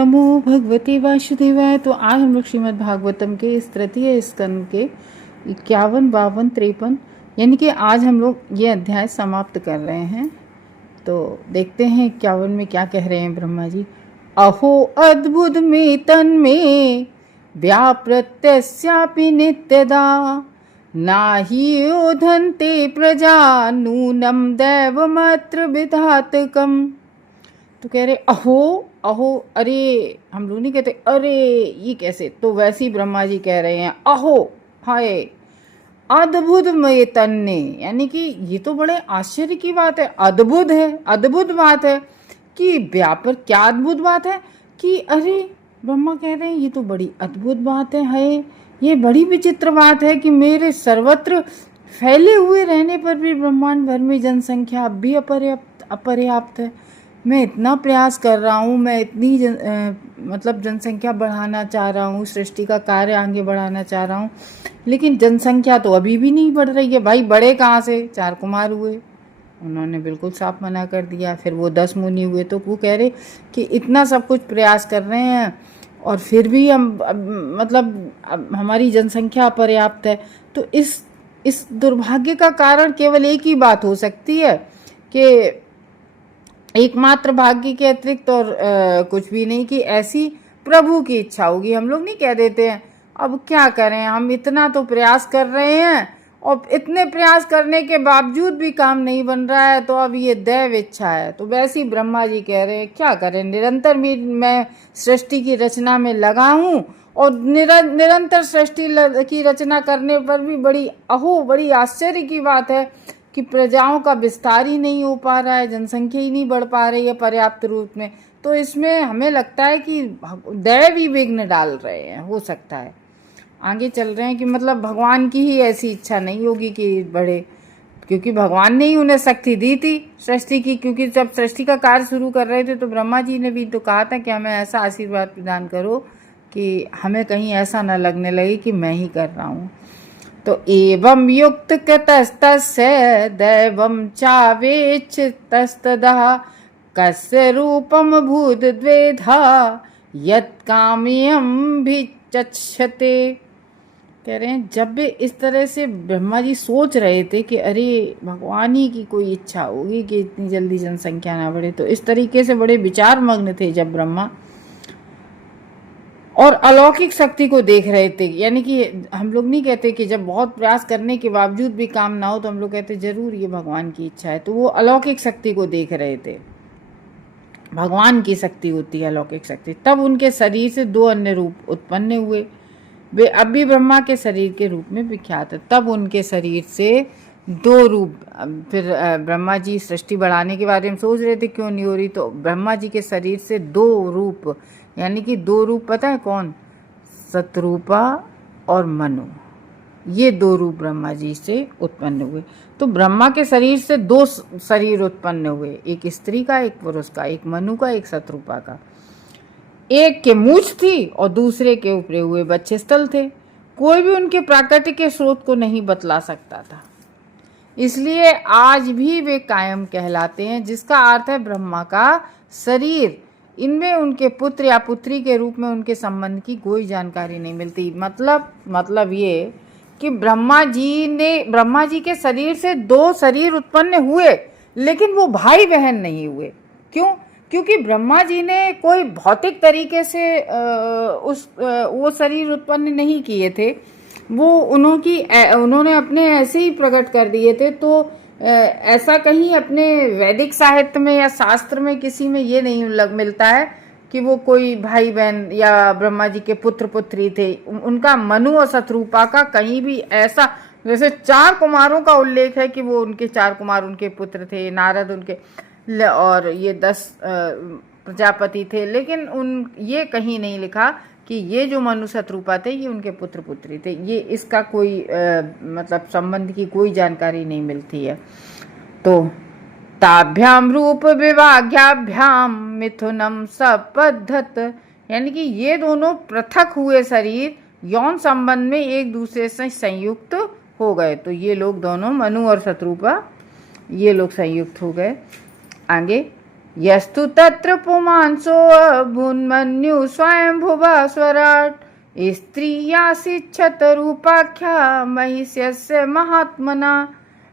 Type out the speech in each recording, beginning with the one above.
नमो भगवते वासुदेवाय। तो आज हम लोग श्रीमद् भागवतम के इस तृतीय स्कंद के 51, 52, 53 यानी कि आज हम लोग ये अध्याय समाप्त कर रहे हैं। तो देखते हैं 51 में क्या कह रहे हैं ब्रह्मा जी। अहो अद्भुत में तन्मे व्याप्रत्यस्यापि नित्यदा नाहि योधन्ते प्रजा नूनम दैवमत्र विधातकम। तो कह रहे अहो अहो, अरे हम लोग नहीं कहते अरे ये कैसे, तो वैसे ही ब्रह्मा जी कह रहे हैं अहो हाय अद्भुत मय तन्ने, यानी कि ये तो बड़े आश्चर्य की बात है, अद्भुत है, अद्भुत बात है कि व्यापर क्या अद्भुत बात है कि अरे ब्रह्मा कह रहे हैं ये तो बड़ी अद्भुत बात है, ये बड़ी विचित्र बात है कि मेरे सर्वत्र फैले हुए रहने पर भी ब्रह्मांड भर में जनसंख्या अब भी अपर्याप्त है। मैं इतना प्रयास कर रहा हूँ, मैं इतनी मतलब जनसंख्या बढ़ाना चाह रहा हूँ, सृष्टि का कार्य आगे बढ़ाना चाह रहा हूँ, लेकिन जनसंख्या तो अभी भी नहीं बढ़ रही है। भाई बढ़े कहाँ से, 4 कुमार हुए, उन्होंने बिल्कुल साफ मना कर दिया। फिर वो 10 मुनि हुए, तो वो कह रहे कि इतना सब कुछ प्रयास कर रहे हैं और फिर भी हम मतलब हमारी जनसंख्या अपर्याप्त है। तो इस दुर्भाग्य का कारण केवल एक ही बात हो सकती है कि एकमात्र भाग्य के अतिरिक्त और कुछ भी नहीं, कि ऐसी प्रभु की इच्छा होगी। हम लोग नहीं कह देते हैं अब क्या करें, हम इतना तो प्रयास कर रहे हैं और इतने प्रयास करने के बावजूद भी काम नहीं बन रहा है, तो अब ये दैव इच्छा है। तो वैसे ही ब्रह्मा जी कह रहे हैं क्या करें, निरंतर मैं सृष्टि की रचना में लगा हूँ और निरंतर सृष्टि की रचना करने पर भी बड़ी आश्चर्य की बात है कि प्रजाओं का विस्तार ही नहीं हो पा रहा है, जनसंख्या ही नहीं बढ़ पा रही है पर्याप्त रूप में। तो इसमें हमें लगता है कि दैव ही विघ्न डाल रहे हैं, हो सकता है आगे चल रहे हैं कि मतलब भगवान की ही ऐसी इच्छा नहीं होगी कि बढ़े, क्योंकि भगवान ने ही उन्हें शक्ति दी थी सृष्टि की। क्योंकि जब सृष्टि का कार्य शुरू कर रहे थे तो ब्रह्मा जी ने भी तो कहा था कि हमें ऐसा आशीर्वाद प्रदान करो कि हमें कहीं ऐसा न लगने लगे कि मैं ही कर रहा हूँ। तो एवं युक्त तस्तस्य दैवं चावेक्षितस्तदा कस्य रूपम भूत द्वेधा यत्काम्यं भिचक्षते। कह रहे हैं जब भी इस तरह से ब्रह्मा जी सोच रहे थे कि अरे भगवान ही की कोई इच्छा होगी कि इतनी जल्दी जनसंख्या ना बढ़े, तो इस तरीके से बड़े विचार मग्न थे जब ब्रह्मा, और अलौकिक शक्ति को देख रहे थे। यानी कि हम लोग नहीं कहते कि जब बहुत प्रयास करने के बावजूद भी काम ना हो तो हम लोग कहते जरूर ये भगवान की इच्छा है। तो वो अलौकिक शक्ति को देख रहे थे, भगवान की शक्ति होती है अलौकिक शक्ति। तब उनके शरीर से 2 अन्य रूप उत्पन्न हुए, वे अब भी ब्रह्मा के शरीर के रूप में विख्यात है। तब उनके शरीर से 2 रूप, फिर ब्रह्मा जी सृष्टि बढ़ाने के बारे में सोच रहे थे क्यों नहीं हो रही, तो ब्रह्मा जी के शरीर से 2 रूप, यानी कि 2 रूप पता है कौन, शतरूपा और मनु, ये 2 रूप ब्रह्मा जी से उत्पन्न हुए। तो ब्रह्मा के शरीर से 2 शरीर उत्पन्न हुए, एक स्त्री का, एक पुरुष का, एक मनु का, एक शतरूपा का। एक के मूछ थी और दूसरे के उपरे हुए बच्चे स्थल थे। कोई भी उनके प्राकृतिक के स्रोत को नहीं बतला सकता था, इसलिए आज भी वे कायम कहलाते हैं, जिसका अर्थ है ब्रह्मा का शरीर। इनमें उनके पुत्र या पुत्री के रूप में उनके संबंध की कोई जानकारी नहीं मिलती। मतलब ये कि ब्रह्मा जी के शरीर से 2 शरीर उत्पन्न हुए, लेकिन वो भाई बहन नहीं हुए। क्यों? क्योंकि ब्रह्मा जी ने कोई भौतिक तरीके से वो शरीर उत्पन्न नहीं किए थे, वो उन्होंने अपने ऐसे ही प्रकट कर दिए थे। तो ऐसा कहीं अपने वैदिक साहित्य में या शास्त्र में किसी में ये नहीं मिलता है कि वो कोई भाई बहन या ब्रह्मा जी के पुत्र पुत्री थे। उनका मनु और शतरूपा का कहीं भी ऐसा, जैसे 4 कुमारों का उल्लेख है कि वो उनके 4 कुमार उनके पुत्र थे, नारद उनके, और ये 10 प्रजापति थे, लेकिन ये कहीं नहीं लिखा कि ये जो मनु शतरूपा थे ये उनके पुत्र पुत्री थे। ये इसका कोई मतलब संबंध की कोई जानकारी नहीं मिलती है। तो ताभ्याम रूप विभाग्याभ्याम मिथुनम सपद्धत, यानी कि ये दोनों पृथक हुए शरीर यौन संबंध में एक दूसरे से संयुक्त हो गए। तो ये लोग दोनों मनु और शतरूपा ये लोग संयुक्त हो गए। आगे यस्तु तत्र पुमांसो भून्मन्यु स्वयंभुवः स्वराट् स्त्रियासीच्छत रूपाख्या महिष्यस्य महात्मना।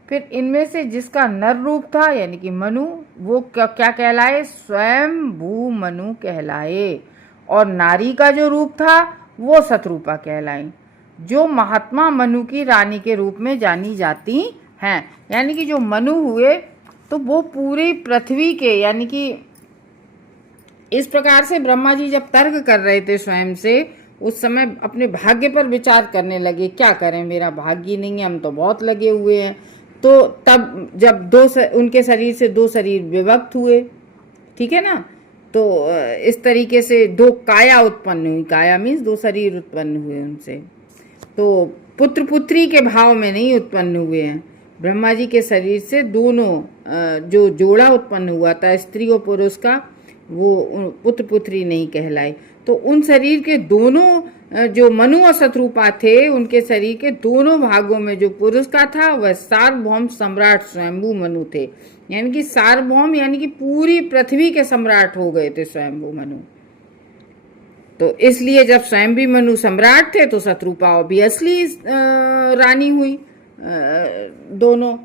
फिर इनमें से जिसका नर रूप था यानी कि मनु, वो क्या कहलाए? स्वयं भू मनु कहलाए। और नारी का जो रूप था वो शतरूपा कहलाई, जो महात्मा मनु की रानी के रूप में जानी जाती हैं। यानी कि जो मनु हुए तो वो पूरी पृथ्वी के, यानी कि इस प्रकार से ब्रह्मा जी जब तर्क कर रहे थे स्वयं से, उस समय अपने भाग्य पर विचार करने लगे, क्या करें, मेरा भाग्य नहीं है, हम तो बहुत लगे हुए हैं। तो तब जब उनके शरीर से दो शरीर विभक्त हुए, ठीक है ना, तो इस तरीके से दो काया उत्पन्न हुई। काया मीन्स दो शरीर उत्पन्न हुए उनसे। तो पुत्र पुत्री के भाव में नहीं उत्पन्न हुए हैं। ब्रह्मा जी के शरीर से दोनों जो जोड़ा उत्पन्न हुआ था स्त्री और पुरुष का, वो पुत्र पुत्री नहीं कहलाए। तो उन शरीर के दोनों जो मनु और शतरूपा थे, उनके शरीर के दोनों भागों में जो पुरुष का था वह सार्वभौम सम्राट स्वयंभू मनु थे। यानी कि सार्वभौम यानी कि पूरी पृथ्वी के सम्राट हो गए थे स्वयंभू मनु। तो इसलिए जब स्वयंभी मनु सम्राट थे तो शतरूपा ऑब्वियसली रानी हुई दोनों।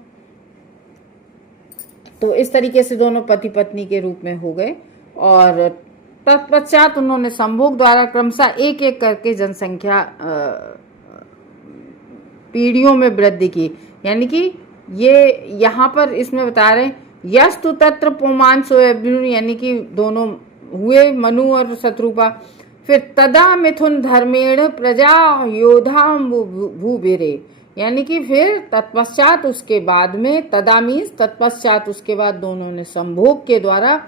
तो इस तरीके से दोनों पति पत्नी के रूप में हो गए। और तत्पश्चात उन्होंने संभोग द्वारा क्रमशः एक एक करके जनसंख्या पीढ़ियों में वृद्धि की। यानी कि ये यहाँ पर इसमें बता रहे हैं यस्तु तत्र पुमांस, यानी कि दोनों हुए मनु और शतरूपा। फिर तदा मिथुन धर्मेण प्रजा योधा भूभिरे, यानी कि फिर तत्पश्चात उसके बाद में, तदा मीन्स तत्पश्चात उसके बाद दोनों ने संभोग के द्वारा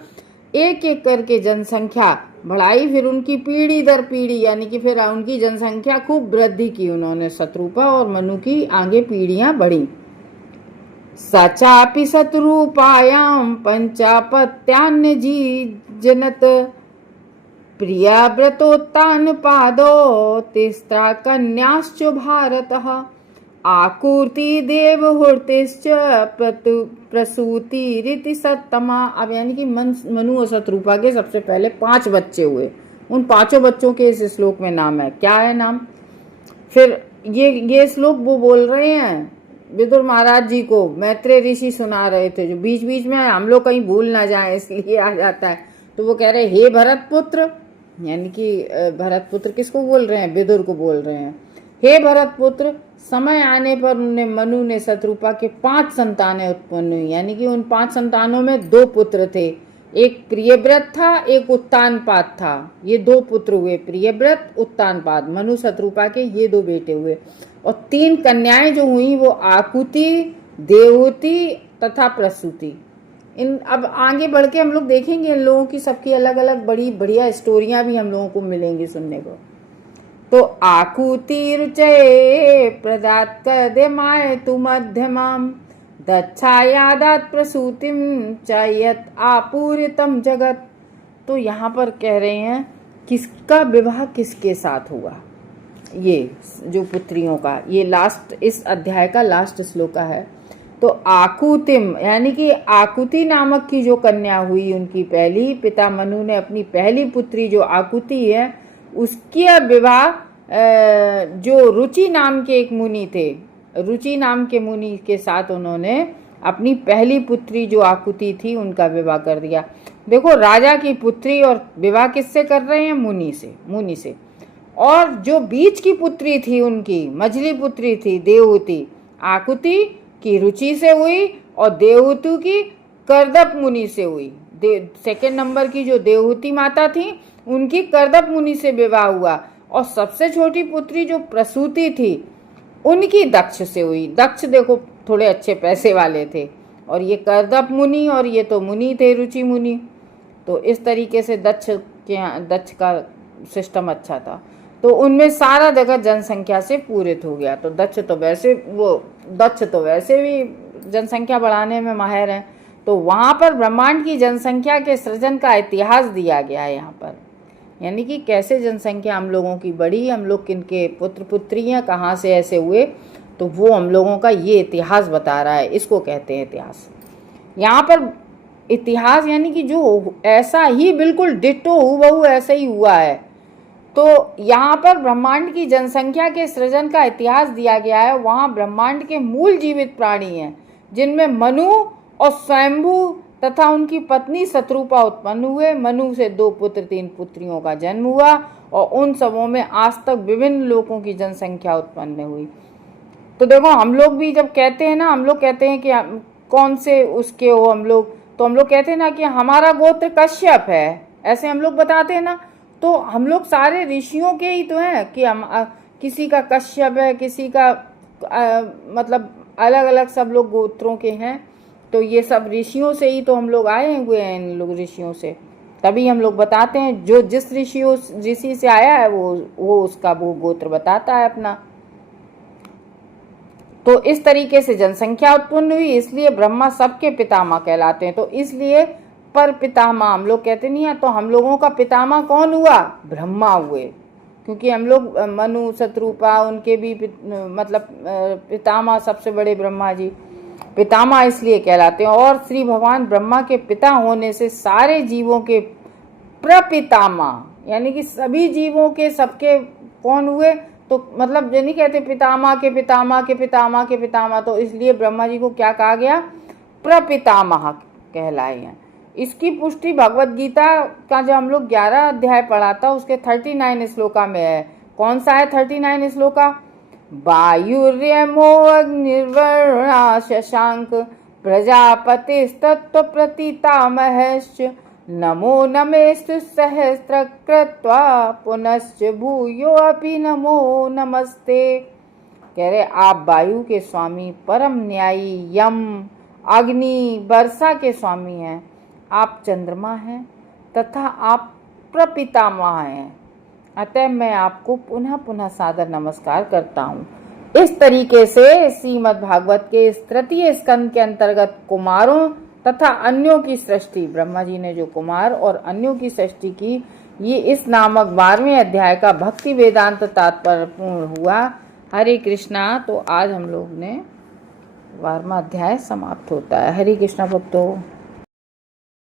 एक एक करके जनसंख्या बढ़ाई। फिर उनकी पीढ़ी दर पीढ़ी, यानी कि फिर उनकी जनसंख्या खूब वृद्धि की उन्होंने, शतरूपा और मनु की आगे पीढ़ियां बढ़ी। सचापि शतरूपायां पंचापत्यान्य जी जनत प्रिया व्रतोत्तान पादो तिस्रा कन्याश्च भारतः आकुर्ति देवहूर्तिश्च प्रसूति रीति सत्तमा। अब यानी कि मनु और शतरूपा के सबसे पहले 5 बच्चे हुए। उन 5 बच्चों के इस श्लोक में नाम है। क्या है नाम? फिर ये श्लोक वो बोल रहे हैं विदुर महाराज जी को, मैत्रेय ऋषि सुना रहे थे, जो बीच बीच में हम लोग कहीं भूल ना जाए इसलिए आ जाता है। तो वो कह रहे हे भरत पुत्र, यानी कि भरत पुत्र किसको बोल रहे हैं? विदुर को बोल रहे हैं। हे भरत पुत्र, समय आने पर उन्हें मनु ने शतरूपा के 5 संतानें उत्पन्न हुई। यानी कि उन 5 संतानों में 2 पुत्र थे, एक प्रियव्रत था, एक उत्तानपाद था। ये 2 पुत्र हुए, प्रियव्रत उत्तानपाद, मनु शतरूपा के ये 2 बेटे हुए। और 3 कन्याएं जो हुई वो आकुति, देवहूति तथा प्रसूति। इन अब आगे बढ़ के हम लोग देखेंगे इन लोगों की सबकी अलग अलग बड़ी बढ़िया स्टोरियां भी हम लोगों को मिलेंगी सुनने को। तो आकुति रुचये प्रदात कदमाय तु मध्यमाम दच्छायादात प्रसूतिम चायत आपूरितम जगत। तो यहाँ पर कह रहे हैं किसका विवाह किसके साथ हुआ, ये जो पुत्रियों का, ये लास्ट इस अध्याय का लास्ट श्लोक है। तो आकुतिम यानी कि आकुति नामक की जो कन्या हुई उनकी पहली, पिता मनु ने अपनी पहली पुत्री जो आकुति है उसकी विवाह जो रुचि नाम के एक मुनि थे, रुचि नाम के मुनि के साथ उन्होंने अपनी पहली पुत्री जो आकुति थी उनका विवाह कर दिया। देखो राजा की पुत्री और विवाह किससे कर रहे हैं? मुनि से। और जो बीच की पुत्री थी उनकी मझली पुत्री थी देवहूति, आकुति की रुचि से हुई और देवहूति की करदप मुनि से हुई। सेकेंड नंबर की जो देवहूति माता थी उनकी करदप मुनि से विवाह हुआ। और सबसे छोटी पुत्री जो प्रसूति थी उनकी दक्ष से हुई। दक्ष देखो थोड़े अच्छे पैसे वाले थे, और ये करदप मुनि और ये तो मुनि थे रुचि मुनि। तो इस तरीके से दक्ष का सिस्टम अच्छा था। तो उनमें सारा जगत जनसंख्या से पूरित हो गया। तो दक्ष तो वैसे भी जनसंख्या बढ़ाने में माहिर हैं। तो वहाँ पर ब्रह्मांड की जनसंख्या के सृजन का इतिहास दिया गया है यहाँ पर, यानी कि कैसे जनसंख्या हम लोगों की बढ़ी, हम लोग किनके पुत्र पुत्रियाँ कहाँ से ऐसे हुए, तो वो हम लोगों का ये इतिहास बता रहा है। इसको कहते हैं इतिहास। यहाँ पर इतिहास यानी कि जो ऐसा ही बिल्कुल डिट्टो हूबहू ऐसा ही हुआ है। तो यहाँ पर ब्रह्मांड की जनसंख्या के सृजन का इतिहास दिया गया है। वहाँ ब्रह्मांड के मूल जीवित प्राणी हैं, जिनमें मनु और स्वयंभू तथा उनकी पत्नी शत्रुपा उत्पन्न हुए। मनु से 2 पुत्र 3 पुत्रियों का जन्म हुआ और उन सबों में आज तक विभिन्न लोगों की जनसंख्या उत्पन्न हुई। तो देखो, हम लोग भी जब कहते हैं ना, हम लोग कहते हैं कि कौन से उसके हो हम लोग, तो हम लोग कहते हैं ना कि हमारा गोत्र कश्यप है, ऐसे हम लोग बताते हैं ना। तो हम लोग सारे ऋषियों के ही तो हैं कि हम किसी का कश्यप है, किसी का मतलब अलग अलग सब लोग गोत्रों के हैं। तो ये सब ऋषियों से ही तो हम लोग आए हुए हैं, इन लोग ऋषियों से, तभी हम लोग बताते हैं। जो जिस ऋषि से आया है वो उसका वो गोत्र बताता है अपना। तो इस तरीके से जनसंख्या उत्पन्न हुई, इसलिए ब्रह्मा सबके पितामह कहलाते हैं। तो इसलिए पर पितामह हम लोग कहते नहीं है। तो हम लोगों का पितामह कौन हुआ? ब्रह्मा हुए, क्योंकि हम लोग मनु शत्रुपा उनके भी मतलब पितामह सबसे बड़े ब्रह्मा जी पितामह इसलिए कहलाते हैं। और श्री भगवान ब्रह्मा के पिता होने से सारे जीवों के प्रपितामह, यानी कि सभी जीवों के सबके कौन हुए? तो मतलब ये नहीं कहते पितामह के पितामह के पितामह के पितामह, तो इसलिए ब्रह्मा जी को क्या कहा गया? प्रपितामह कहलाए हैं। इसकी पुष्टि भगवत गीता का जो हम लोग 11 अध्याय पढ़ा था उसके 39 श्लोका में है। कौन सा है 39 श्लोका? वायुर्यमो अग्निर्वरुणा शशांक प्रजापतिस्तत्त्व प्रतीतामहश्च नमो नमेस्तु सहस्त्र कृत्वा पुनश्च भूयो अपि नमो नमस्ते। कह रहे आप वायु के स्वामी, परम न्यायी, यम, अग्नि, वर्षा के स्वामी हैं, आप चंद्रमा हैं तथा आप प्रपितामह हैं, अतः मैं आपको पुनः पुनः सादर नमस्कार करता हूँ। इस तरीके से श्रीमद् भागवत के इस तृतीय स्कंद के अंतर्गत कुमारों तथा अन्यों की सृष्टि, ब्रह्मा जी ने जो कुमार और अन्यों की सृष्टि की, ये इस नामक 12वें अध्याय का भक्ति वेदांत तात्पर्य पूर्ण हुआ। हरे कृष्णा। तो आज हम लोग ने 12वां अध्याय समाप्त होता है। हरे कृष्णा भक्तों।